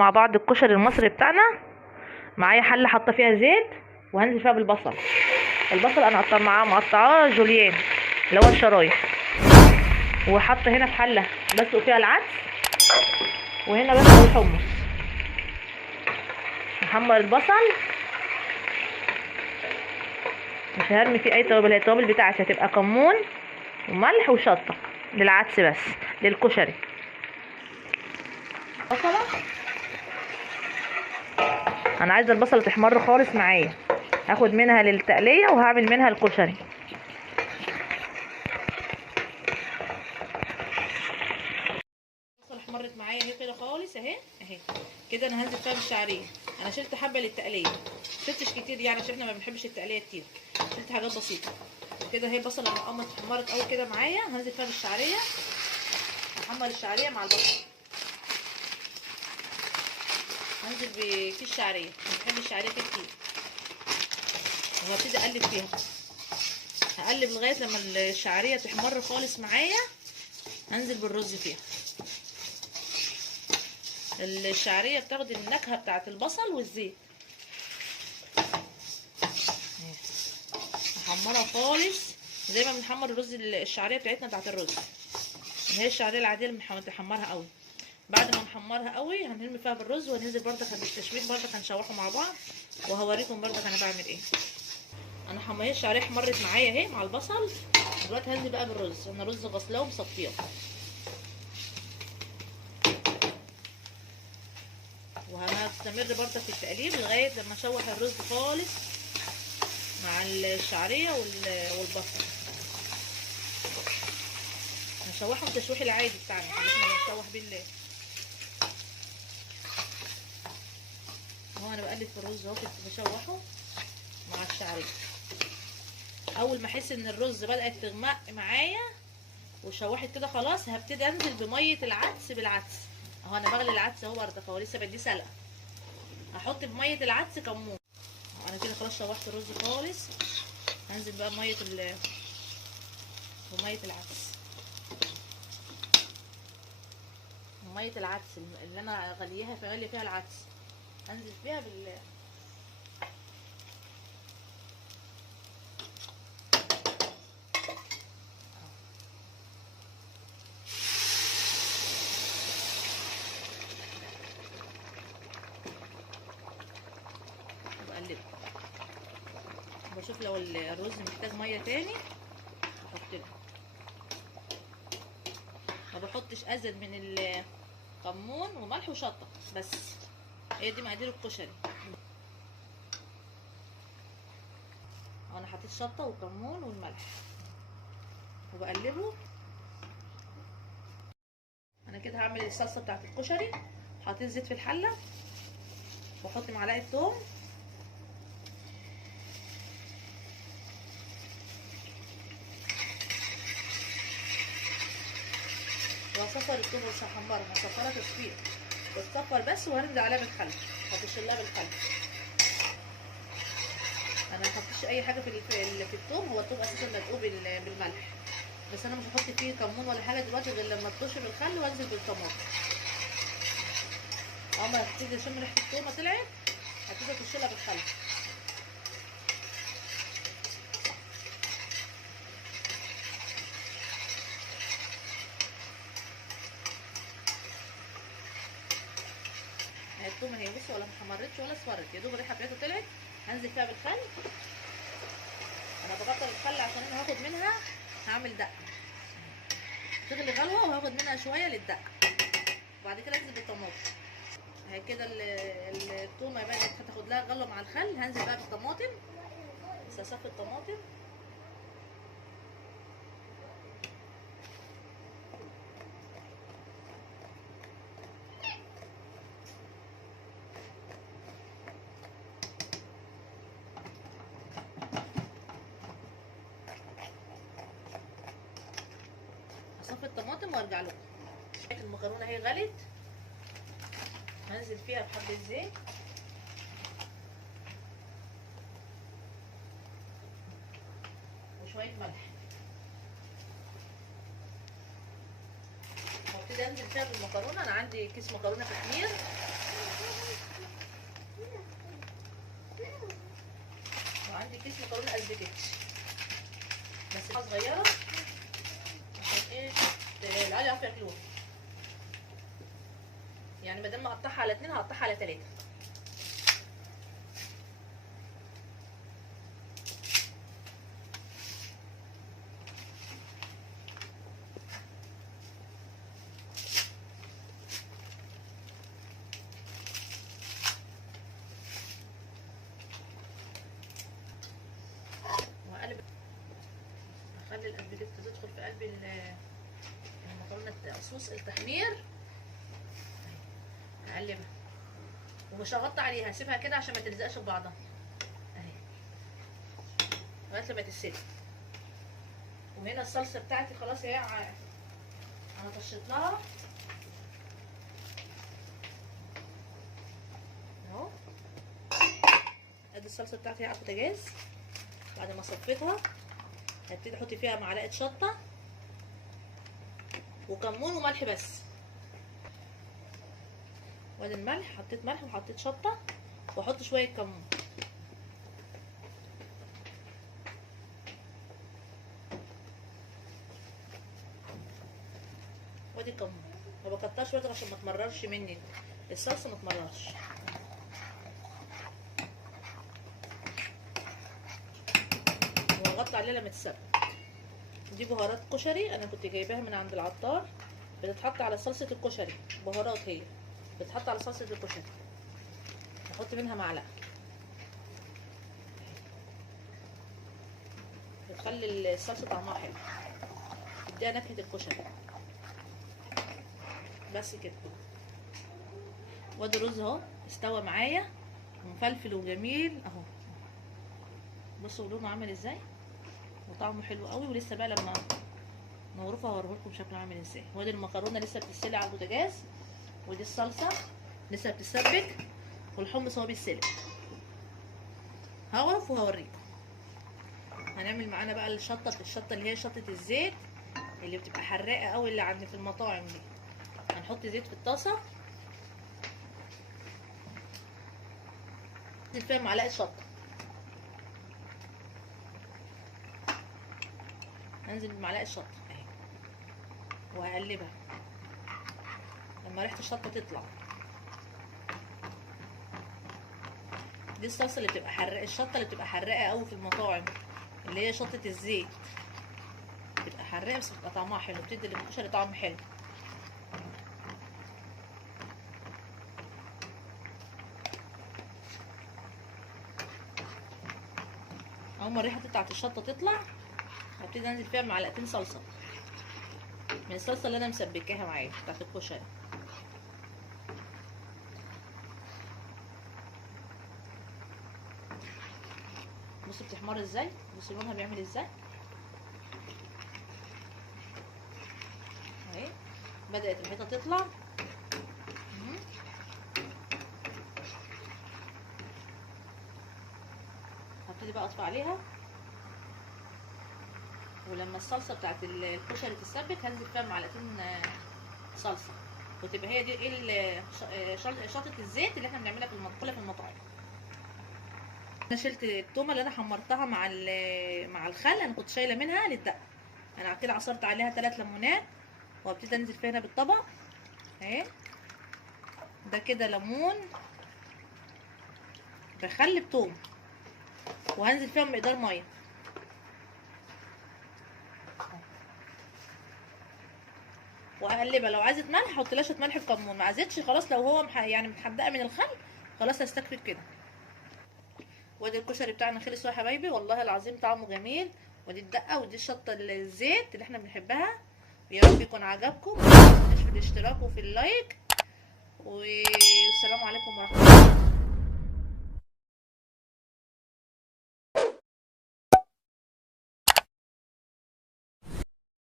مع بعض الكشري المصري بتاعنا. معايا حله حاطه فيها زيت وهنزل فيها بالبصل. البصل انا مقطعاه جوليان اللي هو الشرايح، وحاطه هنا في حله بسلق فيها العدس، وهنا بسلق الحمص. محمر البصل، مش هرمي فيه اي توابل، التوابل بتاعتي هتبقى كمون وملح وشطه للعدس بس للكشري. بصله انا عايزه البصله تحمر خالص معايا، هاخد منها للتقليه وهعمل منها الكشري. البصله احمرت معايا اهي كده خالص، اهي كده. انا هنزل فيها بالشعريه. انا شلت حبه للتقليه، شلتش كتير يعني عشان احنا ما بنحبش التقليه كتير، شلت حاجات بسيطه كده. اهي البصله لما اتحمرت قوي كده معايا هنزل فيها بالشعريه، احمر الشعريه مع البصل. هنزل بكيس شعريه، انا بحب الشعريه كتير، وهبتدي اقلب فيها. هقلب لغايه لما الشعريه تحمر خالص معايا، هنزل بالرز فيها. الشعريه بتاخد النكهه بتاعه البصل والزيت. نحمرها خالص زي ما بنحمر الرز، الشعريه بتاعتنا بتاعه الرز، اللي هي الشعريه العاديه اللي بنحمرها قوي. بعد ما نحمرها قوي هنرمي فيها بالرز، وهننزل برضك بالتشويح، برضك هنشوحه مع بعض وهوريكم برضك انا بعمل ايه. انا حمايه الشعريه احمرت معايا اهي مع البصل. دلوقتي هنزل بقى بالرز. انا رز غسلاه ومصفيه، وهنستمر برضك في التقليب لغايه لما اشوح الرز خالص مع الشعريه والبصل. هنشوحهم تشويح العادي بتاعنا اللي احنا بنشوح بيه. اهو انا بقلب في الرز اهو، كنت بشوحه مع الشعريه. اول ما احس ان الرز بدات تغمق معايا وشوحت كده خلاص، هبتدي انزل بميه العدس بالعدس. اهو انا بغلي العدس اهو برضه، فهو لسه بديه سلقه. هحط بميه العدس كمون. انا كده خلاص شوحت الرز خالص، هنزل بقى بميه العدس. ميه العدس اللي انا غليها فغلي فيها العدس، هنزل فيها بقلب. بشوف لو الرز محتاج ميه تاني احط له. ما بحطش ازيد من الكمون وملح وشطه بس. هي دي مقادير الكشري. انا حطيت شطه وكمون والملح وبقلبه. انا كده هعمل الصلصه بتاعت الكشري. حطيت زيت في الحله، واحط معلقه ثوم، وهصفر الثوم مش هحمرها، هصفرها تصفير، بتصفر بس، وهنزل عليها بالخل، هتشيلها بالخل. انا ما حطيتش اي حاجه في الثوم، هو الثوم اساسا مدقوق بالملح، بس انا مش هحط فيه كمون ولا حاجه دلوقتي غير لما تطش بالخل وانزل بالطماطم. اول ما هتبتدي اشم ريحه الثومه طلعت، هتبتدي تشيلها بالخل. الثومه هي بصي ولا محمرتش ولا اصفرت، يا دوب الريحه بتاعتها طلعت، هنزل فيها بالخل. انا بكتر الخل عشان انا هاخد منها، هعمل دقه تغلي غلوه وهاخد منها شويه للدقه، وبعد كده انزل بالطماطم. اهي كده الثومه بدات هتاخد لها غلوه مع الخل، هنزل بقى بالطماطم. بس اصفي الطماطم. اصفي الطماطم وارجع لكم. المكرونه اهي غلت، هنزل فيها بحبه زيت وشويه ملح، وابتدي انزل فيها بالمكرونه. انا عندي كيس مكرونه كتير، تتسبكتش، بس صغيره عشان ايه العيال يعرفوا ياكلوها. يعني بدل ما اقطعها على 2 هقطعها على 3. واقلب، اخلي الاسباجيتي تدخل في قلب المكرونه صوص التحمير. اقلبها ومش هغطي عليها، هسيبها كده عشان ما تلزقش ببعضها اهي لغايه لما تتسلق. وهنا الصلصه بتاعتي خلاص اهي، انا طشيت لها اهو. ادي الصلصه بتاعتي على البوتاجاز. بعد ما صفيتها هبتدي احط فيها معلقه شطه وكمون وملح بس. وادي الملح، حطيت ملح وحطيت شطه واحط شويه كمون. وادي كمون، ما بكترش برضه عشان ما تمررش مني الصلصه، ما تمررش. واغطي عليها لما تتسبك. دي بهارات كشري انا كنت جايباها من عند العطار، بتتحط على صلصه الكشري. بهارات هي بتتحط على صلصه الكشري. نحط منها معلقه، بتخلي الصلصه طعمها حلو، تديها نكهه الكشري. بس كده. وادي الرز اهو استوى معايا ومفلفل وجميل اهو. بصوا لونه عامل ازاي وطعمه حلو قوي. ولسه بقى لما نغرفه هوريهولكم شكله عامل ازاي. وادي المكرونه لسه بتتسلق على البوتاجاز، ودي الصلصه لسه بتتسبك، والحمص هو بيتسلق. هغرف وهوريكم. هنعمل معانا بقى الشطه اللي هي شطه الزيت اللي بتبقى حراقه قوي اللي عندي في المطاعم دي. هنحط زيت في الطاسه، ننزل فيها معلقه شطه، هنزل بمعلقه شطه اهي وهقلبها لما ريحه الشطه تطلع. دي الصلصه اللي بتبقى حراقه، الشطه اللي بتبقى حراقه قوي في المطاعم اللي هي شطه الزيت، بتبقى حراقه بس بتبقى طعمها حلو، بتدي للكشري طعم حلو. اول ما الريحه بتاعت الشطه تطلع هبتدي انزل فيها معلقتين صلصه من الصلصه اللي انا مسبكاها معايا بتاعت الكشري. بصوا بتحمر ازاي، بصوا لونها بيعمل ازاي اهي. بدات ريحتها تطلع. هبتدي بقى اطفي عليها، ولما الصلصه بتاعت الكشري تتسبك هنزل فيها معلقتين صلصه، وتبقى هي دي شطه الزيت اللي احنا بنعملها في المطاعم. انا شلت التومه اللي انا حمرتها مع الخل، انا كنت شايله منها للدقه. انا كده عصرت عليها 3 ليمونات وابتدي انزل فيها هنا بالطبق اهي. ده كده ليمون بخل بتوم، وهنزل فيها بمقدار ميه واقلبها. لو عايزه ملح احط لها شويه ملح بكمون، ما عايزتش خلاص لو هو يعني محدقه من الخل خلاص هستكفي كده. وادي الكشري بتاعنا خلص يا حبايبي، والله العظيم طعمه جميل. ودي الدقه ودي الشطه الزيت اللي احنا بنحبها. يا رب يكون عجبكم، ما تنسوش في الاشتراك وفي اللايك، والسلام عليكم ورحمه الله.